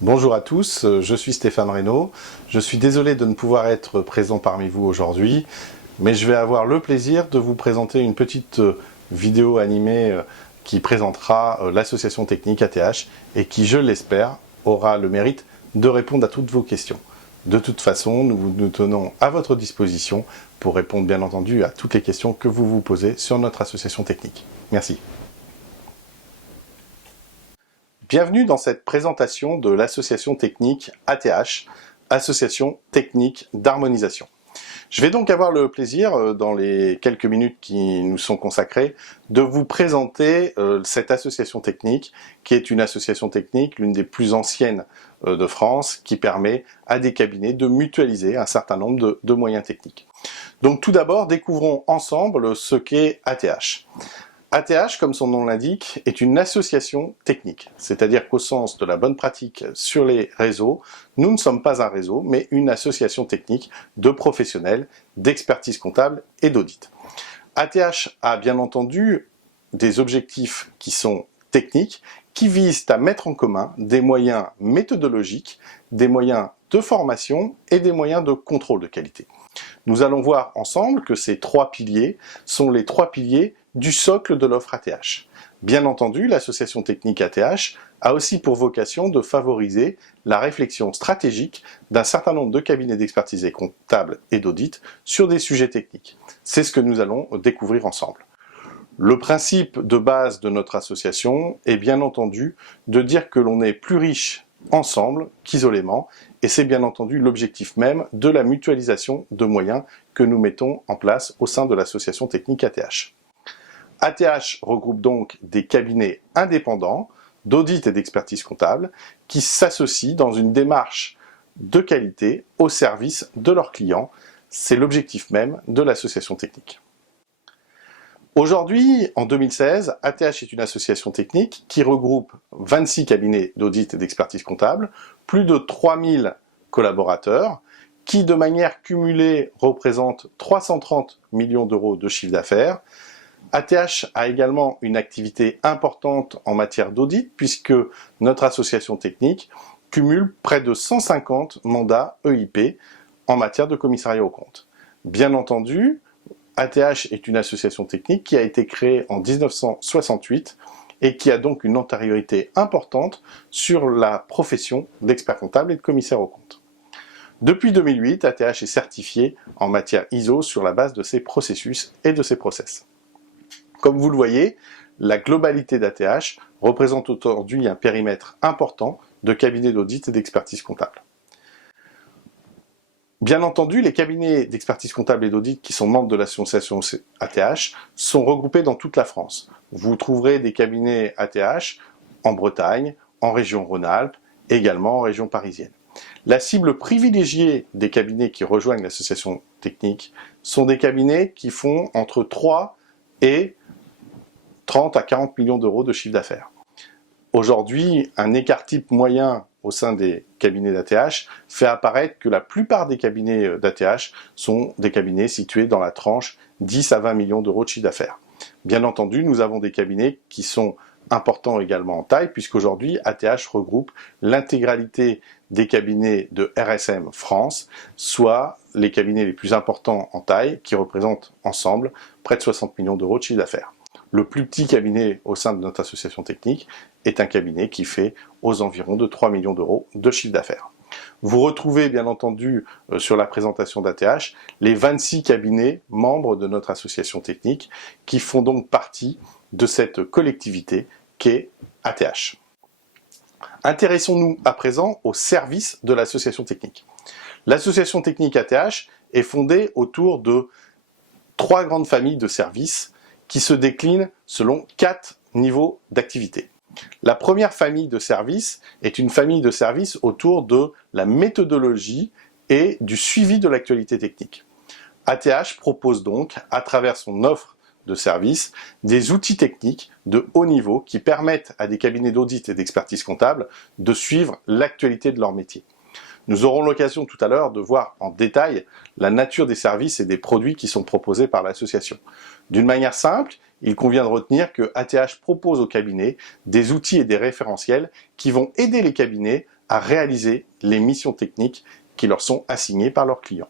Bonjour à tous, je suis Stéphane Reynaud. Je suis désolé de ne pouvoir être présent parmi vous aujourd'hui, mais je vais avoir le plaisir de vous présenter une petite vidéo animée qui présentera l'association technique ATH et qui, je l'espère, aura le mérite de répondre à toutes vos questions. De toute façon, nous nous tenons à votre disposition pour répondre bien entendu à toutes les questions que vous vous posez sur notre association technique. Merci. Bienvenue dans cette présentation de l'association technique ATH, Association technique d'harmonisation. Je vais donc avoir le plaisir, dans les quelques minutes qui nous sont consacrées, de vous présenter cette association technique, qui est une association technique, l'une des plus anciennes de France, qui permet à des cabinets de mutualiser un certain nombre de moyens techniques. Donc tout d'abord, découvrons ensemble ce qu'est ATH. ATH, comme son nom l'indique, est une association technique, c'est-à-dire qu'au sens de la bonne pratique sur les réseaux, nous ne sommes pas un réseau, mais une association technique de professionnels, d'expertise comptable et d'audit. ATH a bien entendu des objectifs qui sont techniques, qui visent à mettre en commun des moyens méthodologiques, des moyens de formation et des moyens de contrôle de qualité. Nous allons voir ensemble que ces trois piliers sont les trois piliers du socle de l'offre ATH. Bien entendu, l'association technique ATH a aussi pour vocation de favoriser la réflexion stratégique d'un certain nombre de cabinets d'expertise et comptables et d'audit sur des sujets techniques. C'est ce que nous allons découvrir ensemble. Le principe de base de notre association est bien entendu de dire que l'on est plus riche ensemble qu'isolément, et c'est bien entendu l'objectif même de la mutualisation de moyens que nous mettons en place au sein de l'association technique ATH. ATH regroupe donc des cabinets indépendants d'audit et d'expertise comptable qui s'associent dans une démarche de qualité au service de leurs clients. C'est l'objectif même de l'association technique. Aujourd'hui, en 2016, ATH est une association technique qui regroupe 26 cabinets d'audit et d'expertise comptable, plus de 3000 collaborateurs, qui de manière cumulée représentent 330 millions d'euros de chiffre d'affaires. ATH a également une activité importante en matière d'audit, puisque notre association technique cumule près de 150 mandats EIP en matière de commissariat aux comptes. Bien entendu, ATH est une association technique qui a été créée en 1968 et qui a donc une antériorité importante sur la profession d'expert comptable et de commissaire aux comptes. Depuis 2008, ATH est certifié en matière ISO sur la base de ses processus et de ses process. Comme vous le voyez, la globalité d'ATH représente aujourd'hui un périmètre important de cabinets d'audit et d'expertise comptable. Bien entendu, les cabinets d'expertise comptable et d'audit qui sont membres de l'association ATH sont regroupés dans toute la France. Vous trouverez des cabinets ATH en Bretagne, en région Rhône-Alpes, également en région parisienne. La cible privilégiée des cabinets qui rejoignent l'association technique sont des cabinets qui font entre 3 et 30 à 40 millions d'euros de chiffre d'affaires. Aujourd'hui, un écart type moyen au sein des cabinets d'ATH fait apparaître que la plupart des cabinets d'ATH sont des cabinets situés dans la tranche 10 à 20 millions d'euros de chiffre d'affaires. Bien entendu, nous avons des cabinets qui sont importants également en taille, puisqu'aujourd'hui, ATH regroupe l'intégralité des cabinets de RSM France, soit les cabinets les plus importants en taille, qui représentent ensemble près de 60 millions d'euros de chiffre d'affaires. Le plus petit cabinet au sein de notre association technique est un cabinet qui fait aux environs de 3 millions d'euros de chiffre d'affaires. Vous retrouvez bien entendu sur la présentation d'ATH les 26 cabinets membres de notre association technique qui font donc partie de cette collectivité qu'est ATH. Intéressons-nous à présent au service de l'association technique. L'association technique ATH est fondée autour de 3 grandes familles de services qui se déclinent selon 4 niveaux d'activité. La première famille de services est une famille de services autour de la méthodologie et du suivi de l'actualité technique. ATH propose donc, à travers son offre de services, des outils techniques de haut niveau qui permettent à des cabinets d'audit et d'expertise comptable de suivre l'actualité de leur métier. Nous aurons l'occasion tout à l'heure de voir en détail la nature des services et des produits qui sont proposés par l'association. D'une manière simple, il convient de retenir que ATH propose aux cabinets des outils et des référentiels qui vont aider les cabinets à réaliser les missions techniques qui leur sont assignées par leurs clients.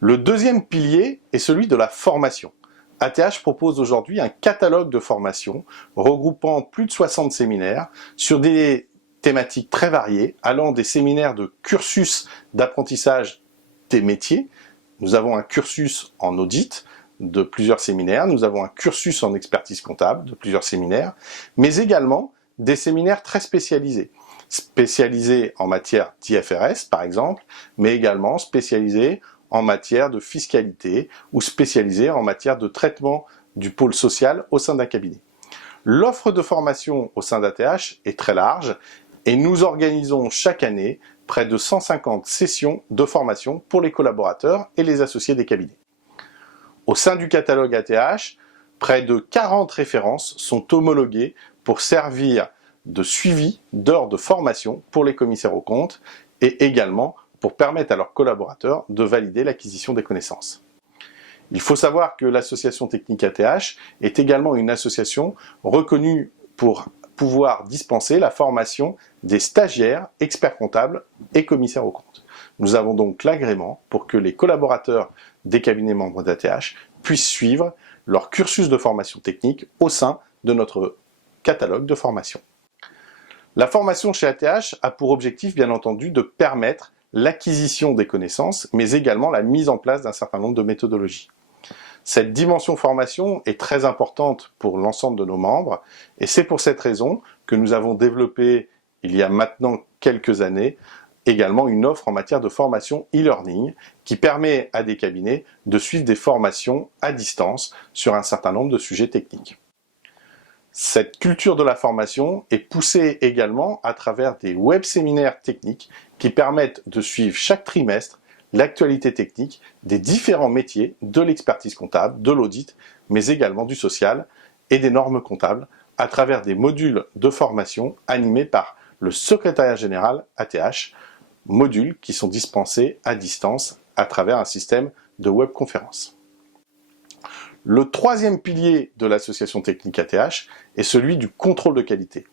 Le deuxième pilier est celui de la formation. ATH propose aujourd'hui un catalogue de formations regroupant plus de 60 séminaires sur des thématiques très variées, allant des séminaires de cursus d'apprentissage des métiers. Nous avons un cursus en audit de plusieurs séminaires, nous avons un cursus en expertise comptable de plusieurs séminaires, mais également des séminaires très spécialisés en matière d'IFRS par exemple, mais également spécialisés en matière de fiscalité ou spécialisés en matière de traitement du pôle social au sein d'un cabinet. L'offre de formation au sein d'ATH est très large et nous organisons chaque année près de 150 sessions de formation pour les collaborateurs et les associés des cabinets. Au sein du catalogue ATH, près de 40 références sont homologuées pour servir de suivi d'heures de formation pour les commissaires aux comptes et également pour permettre à leurs collaborateurs de valider l'acquisition des connaissances. Il faut savoir que l'association technique ATH est également une association reconnue pour pouvoir dispenser la formation des stagiaires, experts comptables et commissaires aux comptes. Nous avons donc l'agrément pour que les collaborateurs des cabinets membres d'ATH puissent suivre leur cursus de formation technique au sein de notre catalogue de formation. La formation chez ATH a pour objectif, bien entendu, de permettre l'acquisition des connaissances, mais également la mise en place d'un certain nombre de méthodologies. Cette dimension formation est très importante pour l'ensemble de nos membres, et c'est pour cette raison que nous avons développé, il y a maintenant quelques années, également une offre en matière de formation e-learning qui permet à des cabinets de suivre des formations à distance sur un certain nombre de sujets techniques. Cette culture de la formation est poussée également à travers des web-séminaires techniques qui permettent de suivre chaque trimestre l'actualité technique des différents métiers de l'expertise comptable, de l'audit, mais également du social et des normes comptables à travers des modules de formation animés par le secrétariat général ATH, modules qui sont dispensés à distance à travers un système de webconférence. Le troisième pilier de l'association technique ATH est celui du contrôle de qualité.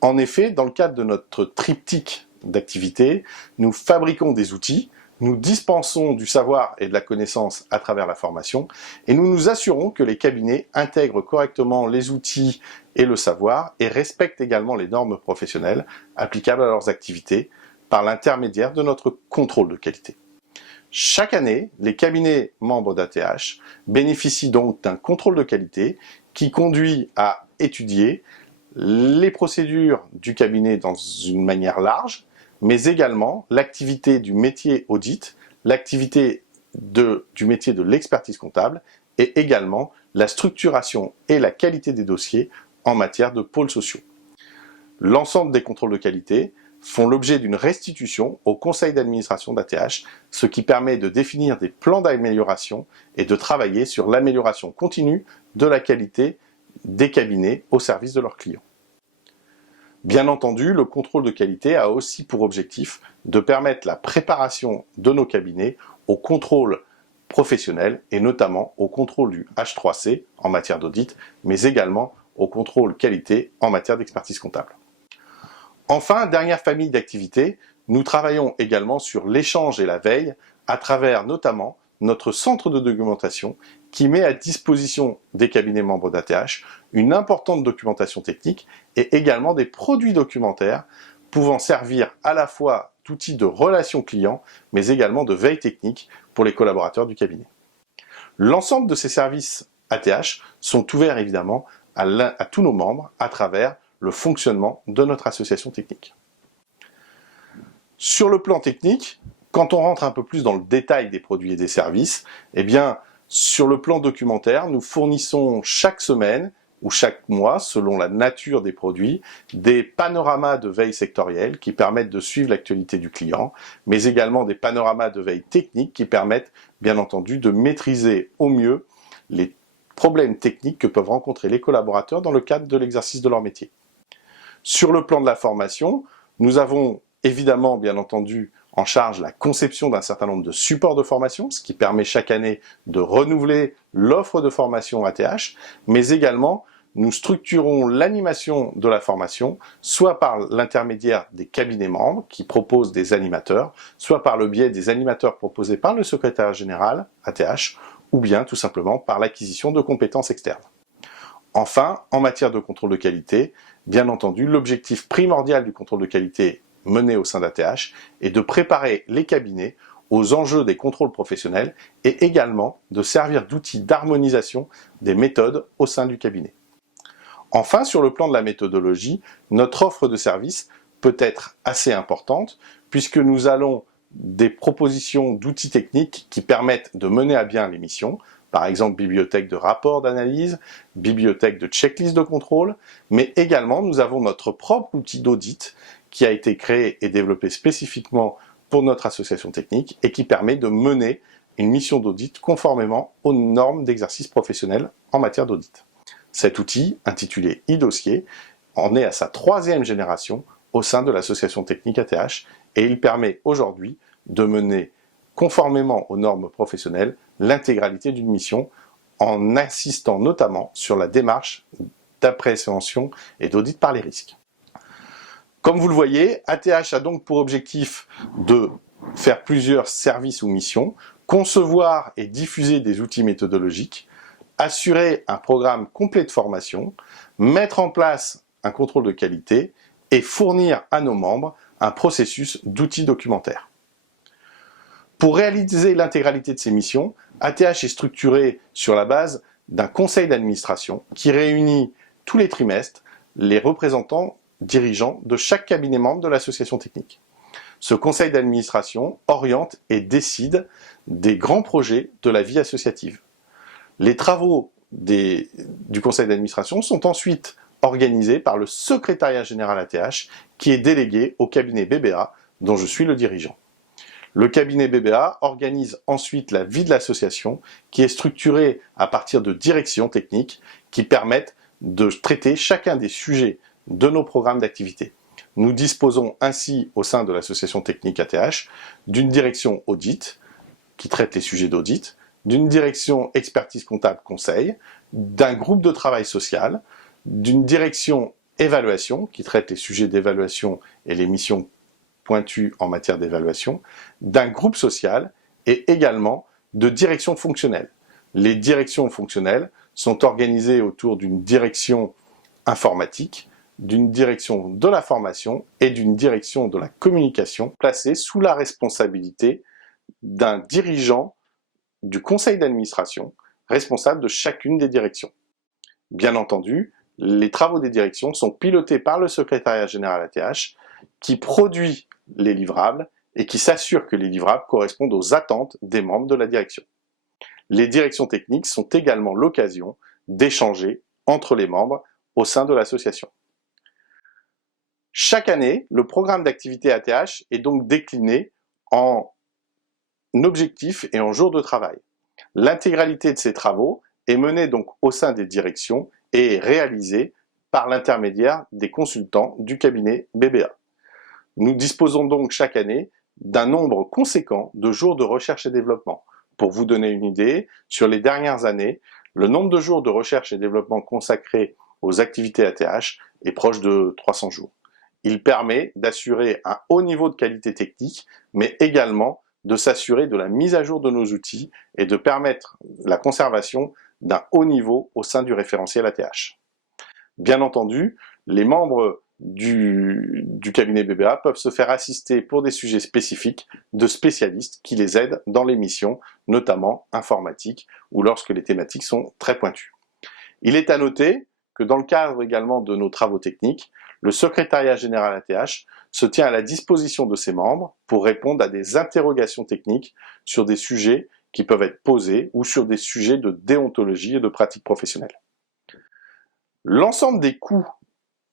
En effet, dans le cadre de notre triptyque d'activités, nous fabriquons des outils, nous dispensons du savoir et de la connaissance à travers la formation et nous nous assurons que les cabinets intègrent correctement les outils et le savoir et respectent également les normes professionnelles applicables à leurs activités par l'intermédiaire de notre contrôle de qualité. Chaque année, les cabinets membres d'ATH bénéficient donc d'un contrôle de qualité qui conduit à étudier les procédures du cabinet dans une manière large, mais également l'activité du métier audit, l'activité du métier de l'expertise comptable et également la structuration et la qualité des dossiers en matière de pôles sociaux. L'ensemble des contrôles de qualité font l'objet d'une restitution au conseil d'administration d'ATH, ce qui permet de définir des plans d'amélioration et de travailler sur l'amélioration continue de la qualité des cabinets au service de leurs clients. Bien entendu, le contrôle de qualité a aussi pour objectif de permettre la préparation de nos cabinets au contrôle professionnel et notamment au contrôle du H3C en matière d'audit, mais également au contrôle qualité en matière d'expertise comptable. Enfin, dernière famille d'activités, nous travaillons également sur l'échange et la veille à travers notamment notre centre de documentation qui met à disposition des cabinets membres d'ATH une importante documentation technique et également des produits documentaires pouvant servir à la fois d'outils de relation client mais également de veille technique pour les collaborateurs du cabinet. L'ensemble de ces services ATH sont ouverts évidemment à tous nos membres à travers le fonctionnement de notre association technique. Sur le plan technique, quand on rentre un peu plus dans le détail des produits et des services, eh bien, sur le plan documentaire, nous fournissons chaque semaine ou chaque mois, selon la nature des produits, des panoramas de veille sectorielle qui permettent de suivre l'actualité du client, mais également des panoramas de veille technique qui permettent, bien entendu, de maîtriser au mieux les problèmes techniques que peuvent rencontrer les collaborateurs dans le cadre de l'exercice de leur métier. Sur le plan de la formation, nous avons évidemment, bien entendu, en charge la conception d'un certain nombre de supports de formation, ce qui permet chaque année de renouveler l'offre de formation ATH, mais également nous structurons l'animation de la formation, soit par l'intermédiaire des cabinets membres qui proposent des animateurs, soit par le biais des animateurs proposés par le secrétariat général, ATH, ou bien tout simplement par l'acquisition de compétences externes. Enfin, en matière de contrôle de qualité, bien entendu, l'objectif primordial du contrôle de qualité mené au sein d'ATH est de préparer les cabinets aux enjeux des contrôles professionnels et également de servir d'outil d'harmonisation des méthodes au sein du cabinet. Enfin, sur le plan de la méthodologie, notre offre de service peut être assez importante puisque nous allons des propositions d'outils techniques qui permettent de mener à bien les missions, par exemple bibliothèque de rapports d'analyse, bibliothèque de checklist de contrôle, mais également nous avons notre propre outil d'audit qui a été créé et développé spécifiquement pour notre association technique et qui permet de mener une mission d'audit conformément aux normes d'exercice professionnel en matière d'audit. Cet outil, intitulé e-dossier, en est à sa 3e génération au sein de l'association technique ATH et il permet aujourd'hui de mener conformément aux normes professionnelles l'intégralité d'une mission en insistant notamment sur la démarche d'appréhension et d'audit par les risques. Comme vous le voyez, ATH a donc pour objectif de faire plusieurs services ou missions, concevoir et diffuser des outils méthodologiques, assurer un programme complet de formation, mettre en place un contrôle de qualité et fournir à nos membres un processus d'outils documentaires. Pour réaliser l'intégralité de ces missions, ATH est structuré sur la base d'un conseil d'administration qui réunit tous les trimestres les représentants dirigeants de chaque cabinet membre de l'association technique. Ce conseil d'administration oriente et décide des grands projets de la vie associative. Les travaux du conseil d'administration sont ensuite organisés par le secrétariat général ATH qui est délégué au cabinet BBA dont je suis le dirigeant. Le cabinet BBA organise ensuite la vie de l'association qui est structurée à partir de directions techniques qui permettent de traiter chacun des sujets de nos programmes d'activité. Nous disposons ainsi au sein de l'association technique ATH d'une direction audit qui traite les sujets d'audit, d'une direction expertise comptable conseil, d'un groupe de travail social, d'une direction évaluation qui traite les sujets d'évaluation et les missions pointues en matière d'évaluation, d'un groupe social et également de direction fonctionnelle. Les directions fonctionnelles sont organisées autour d'une direction informatique, d'une direction de la formation et d'une direction de la communication placée sous la responsabilité d'un dirigeant du conseil d'administration responsable de chacune des directions. Bien entendu, les travaux des directions sont pilotés par le secrétariat général ATH qui produit les livrables et qui s'assure que les livrables correspondent aux attentes des membres de la direction. Les directions techniques sont également l'occasion d'échanger entre les membres au sein de l'association. Chaque année, le programme d'activité ATH est donc décliné en objectifs et en jours de travail. L'intégralité de ces travaux est menée donc au sein des directions et est réalisée par l'intermédiaire des consultants du cabinet BBA. Nous disposons donc chaque année d'un nombre conséquent de jours de recherche et développement. Pour vous donner une idée, sur les dernières années, le nombre de jours de recherche et développement consacrés aux activités ATH est proche de 300 jours. Il permet d'assurer un haut niveau de qualité technique, mais également de s'assurer de la mise à jour de nos outils et de permettre la conservation d'un haut niveau au sein du référentiel ATH. Bien entendu, les membres du cabinet BBA peuvent se faire assister pour des sujets spécifiques de spécialistes qui les aident dans les missions, notamment informatiques ou lorsque les thématiques sont très pointues. Il est à noter que dans le cadre également de nos travaux techniques, le secrétariat général ATH se tient à la disposition de ses membres pour répondre à des interrogations techniques sur des sujets qui peuvent être posés ou sur des sujets de déontologie et de pratique professionnelle. L'ensemble des coûts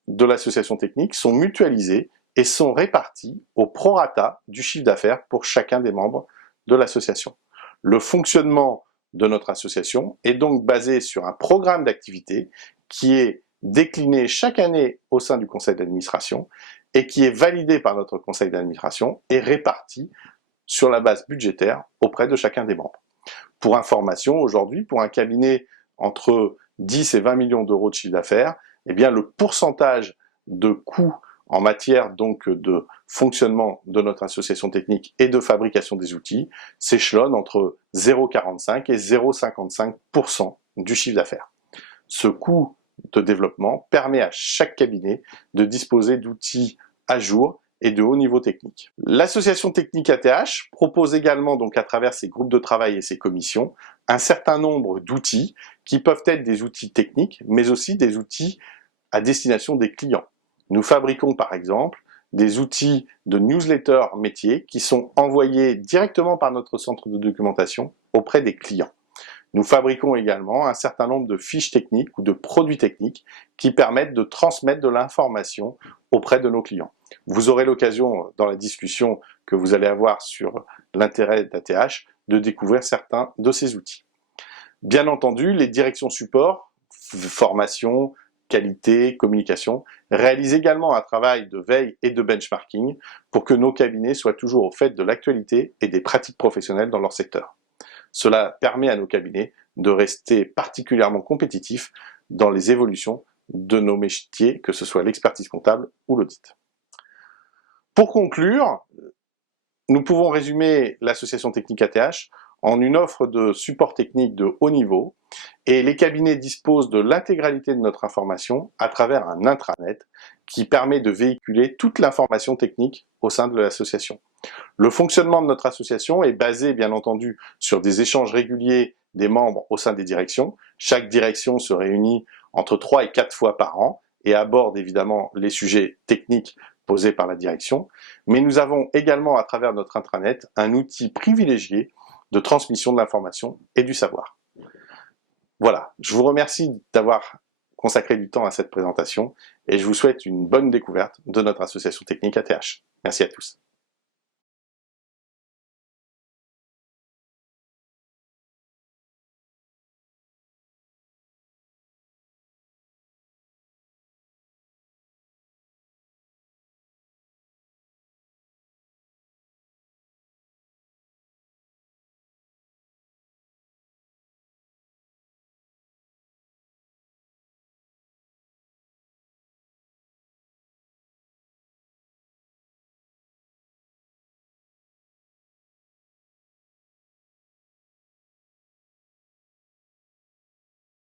de l'association technique sont mutualisés et sont répartis au prorata du chiffre d'affaires pour chacun des membres de l'association. Le fonctionnement de notre association est donc basé sur un programme d'activité qui est décliné chaque année au sein du conseil d'administration et qui est validé par notre conseil d'administration et réparti sur la base budgétaire auprès de chacun des membres. Pour information, aujourd'hui, pour un cabinet entre 10 et 20 millions d'euros de chiffre d'affaires, eh bien le pourcentage de coûts en matière donc de fonctionnement de notre association technique et de fabrication des outils s'échelonne entre 0,45 et 0,55% du chiffre d'affaires. Ce coût de développement permet à chaque cabinet de disposer d'outils à jour et de haut niveau technique. L'association technique ATH propose également, donc à travers ses groupes de travail et ses commissions, un certain nombre d'outils qui peuvent être des outils techniques, mais aussi des outils à destination des clients. Nous fabriquons par exemple des outils de newsletter métier qui sont envoyés directement par notre centre de documentation auprès des clients. Nous fabriquons également un certain nombre de fiches techniques ou de produits techniques qui permettent de transmettre de l'information auprès de nos clients. Vous aurez l'occasion, dans la discussion que vous allez avoir sur l'intérêt d'ATH, de découvrir certains de ces outils. Bien entendu, les directions support, formation, qualité, communication, réalisent également un travail de veille et de benchmarking pour que nos cabinets soient toujours au fait de l'actualité et des pratiques professionnelles dans leur secteur. Cela permet à nos cabinets de rester particulièrement compétitifs dans les évolutions de nos métiers, que ce soit l'expertise comptable ou l'audit. Pour conclure, nous pouvons résumer l'association technique ATH en une offre de support technique de haut niveau, et les cabinets disposent de l'intégralité de notre information à travers un intranet qui permet de véhiculer toute l'information technique au sein de l'association. Le fonctionnement de notre association est basé bien entendu sur des échanges réguliers des membres au sein des directions. Chaque direction se réunit entre 3 et 4 fois par an et aborde évidemment les sujets techniques posés par la direction. Mais nous avons également à travers notre intranet un outil privilégié de transmission de l'information et du savoir. Voilà, je vous remercie d'avoir consacré du temps à cette présentation et je vous souhaite une bonne découverte de notre association technique ATH. Merci à tous.